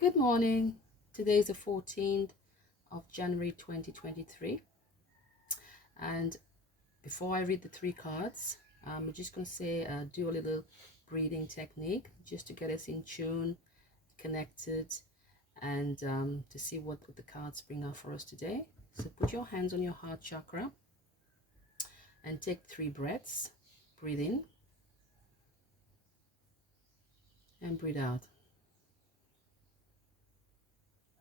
Good morning. Today is the 14th of January 2023. And before I read the three cards, I'm just going to say do a little breathing technique just to get us in tune, connected, and to see what the cards bring out for us today. So put your hands on your heart chakra and take 3 breaths. Breathe in and breathe out.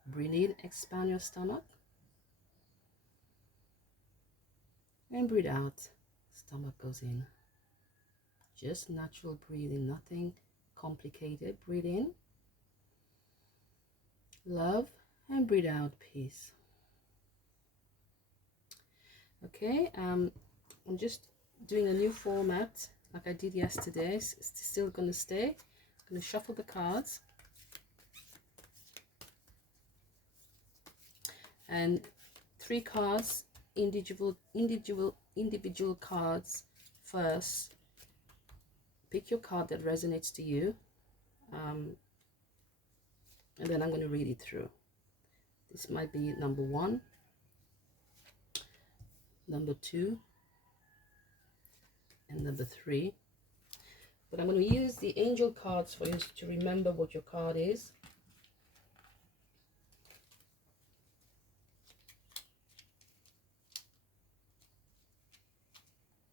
Breathe in, expand your stomach, and breathe out. Stomach goes in. Just natural breathing, nothing complicated. Breathe in, love, and breathe out, peace. Okay, I'm just doing a new format like I did yesterday. It's still going to stay. I'm going to shuffle the cards. And 3 cards, individual cards first. Pick your card that resonates to you. And then I'm going to read it through. This might be number 1, number 2, and number 3. But I'm going to use the angel cards for you to remember what your card is.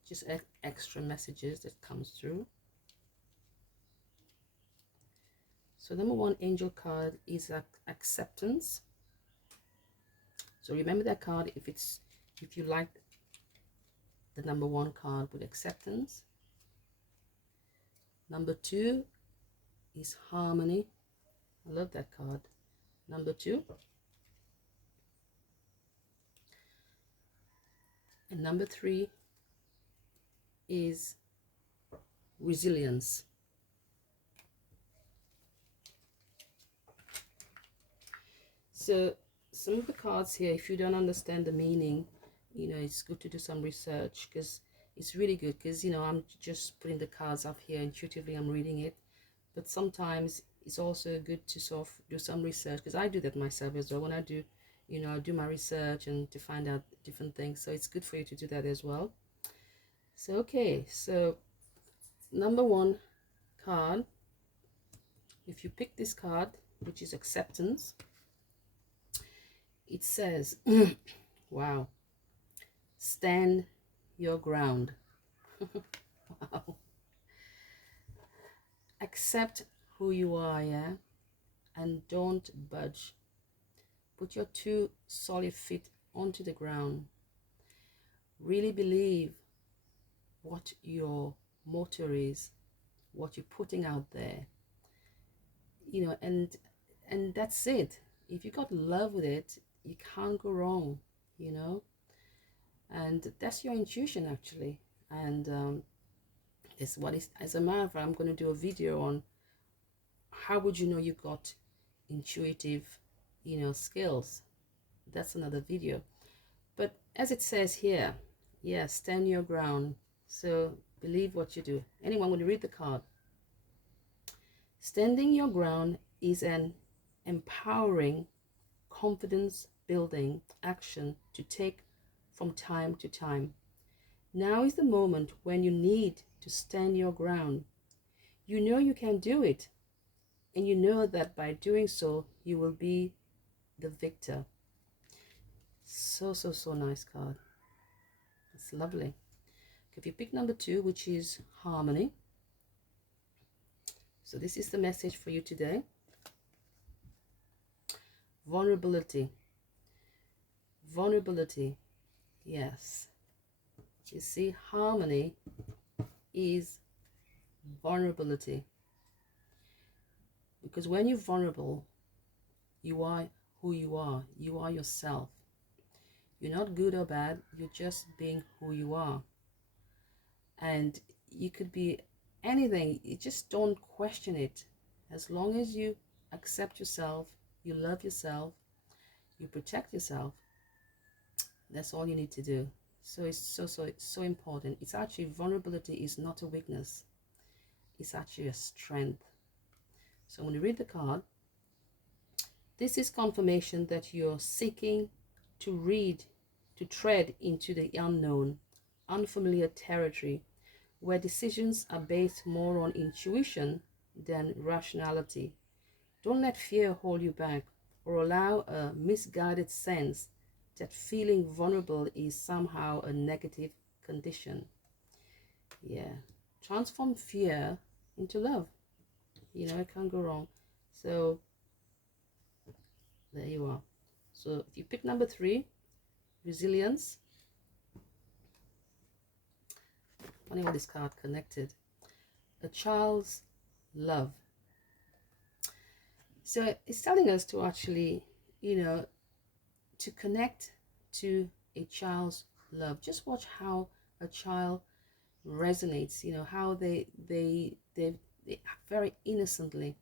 Just extra messages that comes through. So number 1 angel card is acceptance. So remember that card if you like the number 1 card with acceptance. Number 2 is harmony. I love that card. Number 2. And number 3 is resilience. So some of the cards here, if you don't understand the meaning, it's good to do some research, because it's really good, because I'm just putting the cards up here intuitively, I'm reading it, but sometimes it's also good to sort of do some research, because I do that myself as well. When I do I do my research and to find out different things, so it's good for you to do that as well. So okay, so number 1 card, if you pick this card, which is acceptance, it says wow, stand your ground. Wow. Accept who you are, yeah, and don't budge. Put your 2 solid feet onto the ground. Really believe what your motor is, what you're putting out there, and that's it. If you got love with it, you can't go wrong, and that's your intuition actually. And it's what is, as a matter of fact, I'm going to do a video on how would you know you got intuitive skills. That's another video. But as it says here, yeah, stand your ground. So believe what you do. Anyone going to read the card? Standing your ground is an empowering, confidence building action to take from time to time. Now is the moment when you need to stand your ground. You know you can do it, and you know that by doing so, you will be the victor. So nice card. It's lovely. If you pick number 2, which is harmony, so this is the message for you today. Vulnerability. Yes, you see, harmony is vulnerability, because when you're vulnerable, you are who you are. You are yourself. You're not good or bad, you're just being who you are. And you could be anything, you just don't question it. As long as you accept yourself, you love yourself, you protect yourself, that's all you need to do. So it's so important. It's actually, vulnerability is not a weakness, it's actually a strength. So I'm going to read the card. This is confirmation that you're seeking to read, to tread into the unknown, unfamiliar territory where decisions are based more on intuition than rationality. Don't let fear hold you back or allow a misguided sense that feeling vulnerable is somehow a negative condition. Yeah. Transform fear into love. It can't go wrong. So there you are. So if you pick number 3, resilience. Funny how this card connected. A child's love. So it's telling us to actually, to connect to a child's love. Just watch how a child resonates, how they very innocently,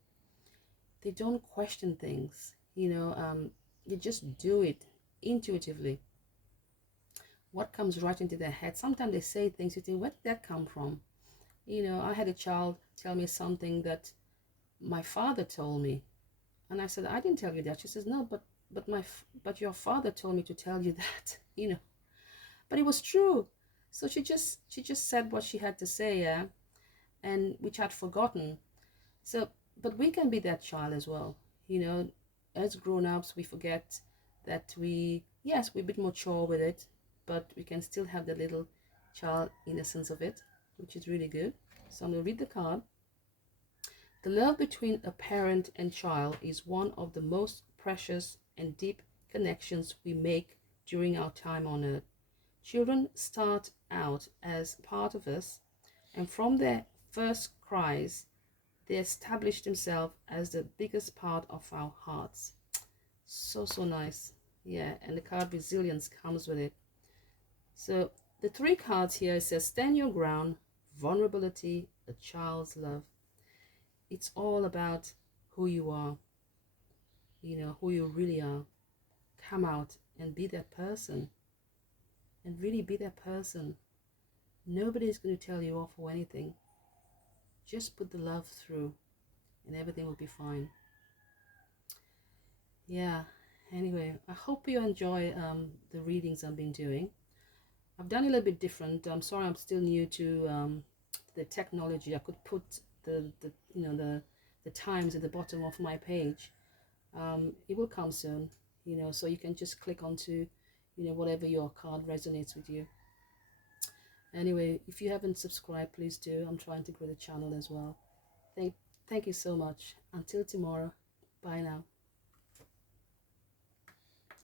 they don't question things, they just do it intuitively. What comes right into their head. Sometimes they say things you think, where did that come from? I had a child tell me something that my father told me, and I said, I didn't tell you that. She says, no, but your father told me to tell you that. But it was true. So she just said what she had to say, yeah, and which I'd forgotten. So, but we can be that child as well. As grown-ups, we forget that yes, we're a bit mature with it, but we can still have the little child innocence of it, which is really good. So I'm going to read the card. The love between a parent and child is one of the most precious and deep connections we make during our time on earth. Children start out as part of us, and from their first cries, they establish themselves as the biggest part of our hearts. So, so nice. Yeah, and the card Resilience comes with it. So the 3 cards here, it says stand your ground, vulnerability, a child's love. It's all about who you are, who you really are. Come out and be that person, and really be that person. Nobody's going to tell you off for anything. Just put the love through and everything will be fine. Yeah, anyway, I hope you enjoy the readings I've been doing. I've done a little bit different. I'm sorry, I'm still new to the technology. I could put the times at the bottom of my page. It will come soon, so you can just click onto whatever your card resonates with you. Anyway, if you haven't subscribed, please do. I'm trying to grow the channel as well. Thank you so much. Until tomorrow, bye now.